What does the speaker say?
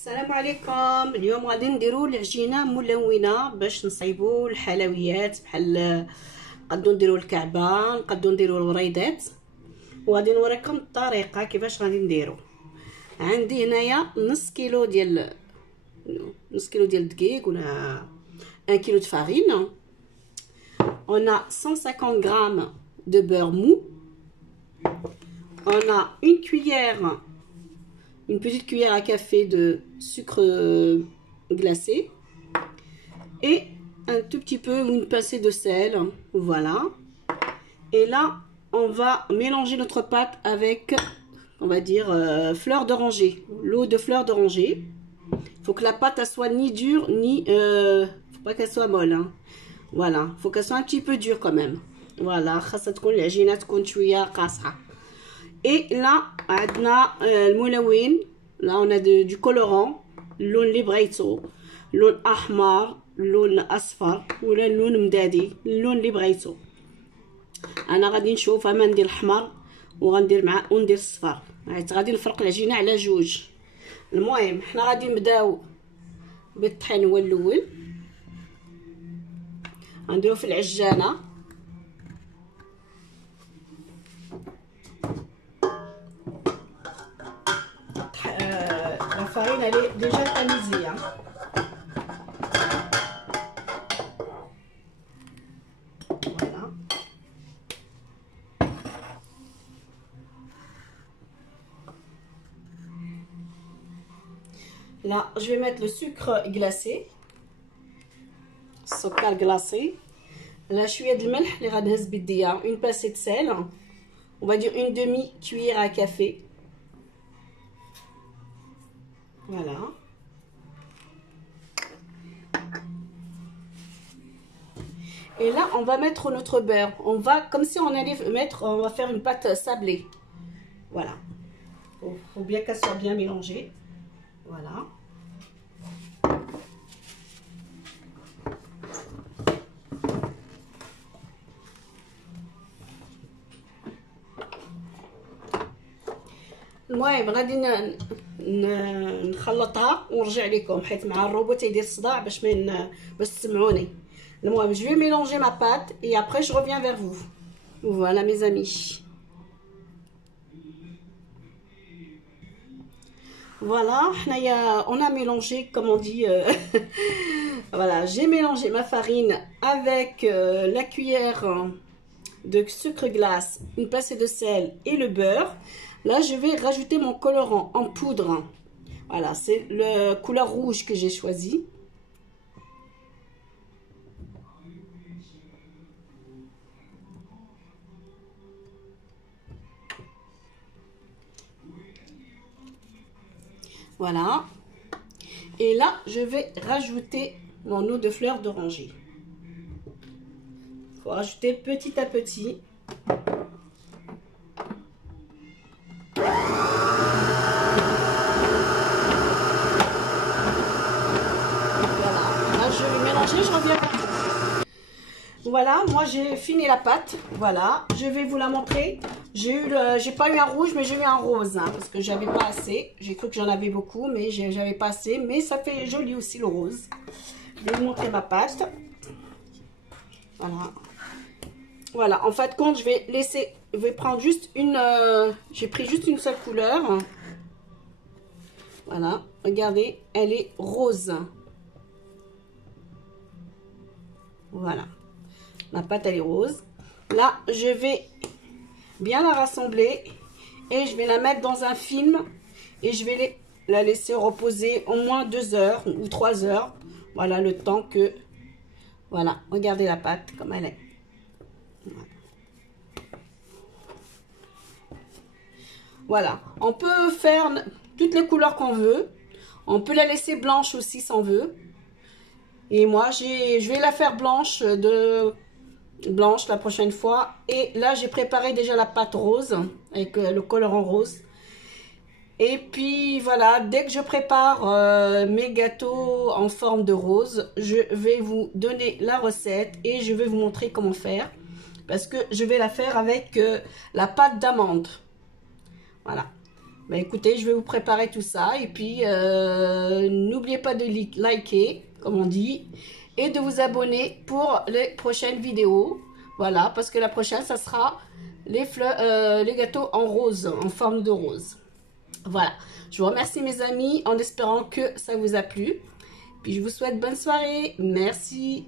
السلام عليكم. اليوم غادي نديرو العجينه ملونه باش نصايبو الحلويات بحال نقدو نديرو الكعبه، نقدو نديرو الوريضات، وغادي نوريكم الطريقه كيفاش غادي نديرو. عندي هنايا نص كيلو ديال الدقيق ولا 1 كيلو د farine. On a 150 grammes de beurre mou. On a une petite cuillère à café de sucre glacé et un tout petit peu, une pincée de sel, voilà. Et là, on va mélanger notre pâte avec, on va dire, fleur d'oranger, l'eau de fleur d'oranger. Il faut que la pâte elle soit ni dure ni, faut pas qu'elle soit molle, hein. Voilà, faut qu'elle soit un petit peu dure quand même. Voilà, خاصة تكون العجينة تكون شوية قاصحة. Et là, là on a du colorant, اللون اللي بغيتو، اللون احمر، اللون اصفر ولا اللون مدادي، اللون اللي بغيتو. انا غادي نشوف اما ندير الاحمر وغندير وندير الصفر، غادي نفرق العجينه على جوج. المهم حنا غادي نبداو بالطحين هو الاول، غنديرو في العجانه. La farine elle est déjà tamisée, hein. Voilà. Là je vais mettre le sucre glacé, السكر glacé. Là شويه د الملح اللي غنهز بيديا، une pincée de sel, on va dire une demi cuillère à café. Voilà. Et là, on va mettre notre beurre. On va, comme si on allait mettre, on va faire une pâte sablée. Voilà. Faut bien qu'elle soit bien mélangée. Voilà. المهم غادي نخلطها ونرجع لكم، حيت مع الروبو تيدير الصداع باش باش تسمعوني. المهم je vais mélanger ma pâte et après je reviens vers vous. Voilà mes amis. Voilà, on a mélangé comme on dit. Voilà, j'ai mélangé ma farine avec la cuillère de sucre glace, une pincée de sel et le beurre. Là, je vais rajouter mon colorant en poudre. Voilà, c'est la couleur rouge que j'ai choisi. Voilà. Et là, je vais rajouter mon eau de fleur d'oranger. Il faut rajouter petit à petit. Je reviens. Voilà, moi j'ai fini la pâte. Voilà, je vais vous la montrer. J'ai pas eu un rouge, mais j'ai eu un rose, hein, parce que j'avais pas assez. J'ai cru que j'en avais beaucoup, mais j'avais pas assez. Mais ça fait joli aussi le rose. Je vais vous montrer ma pâte. Voilà. Voilà, en fait, quand je vais prendre juste une. J'ai pris juste une seule couleur. Voilà, regardez, elle est rose. Voilà, ma pâte elle est rose. Là, je vais bien la rassembler et je vais la mettre dans un film et je vais la laisser reposer au moins 2 heures ou 3 heures. Voilà, le temps que... Voilà, regardez la pâte comme elle est. Voilà, on peut faire toutes les couleurs qu'on veut. On peut la laisser blanche aussi si on veut. Et moi, je vais la faire blanche la prochaine fois. Et là, j'ai préparé déjà la pâte rose avec le colorant rose. Et puis, voilà, dès que je prépare mes gâteaux en forme de rose, je vais vous donner la recette et je vais vous montrer comment faire. Parce que je vais la faire avec la pâte d'amande. Voilà. Bah écoutez, je vais vous préparer tout ça. Et puis, n'oubliez pas de liker, comme on dit, et de vous abonner pour les prochaines vidéos. Voilà, parce que la prochaine, ça sera les fleurs, les gâteaux en rose, en forme de rose. Voilà, je vous remercie mes amis, en espérant que ça vous a plu. Puis je vous souhaite bonne soirée. Merci.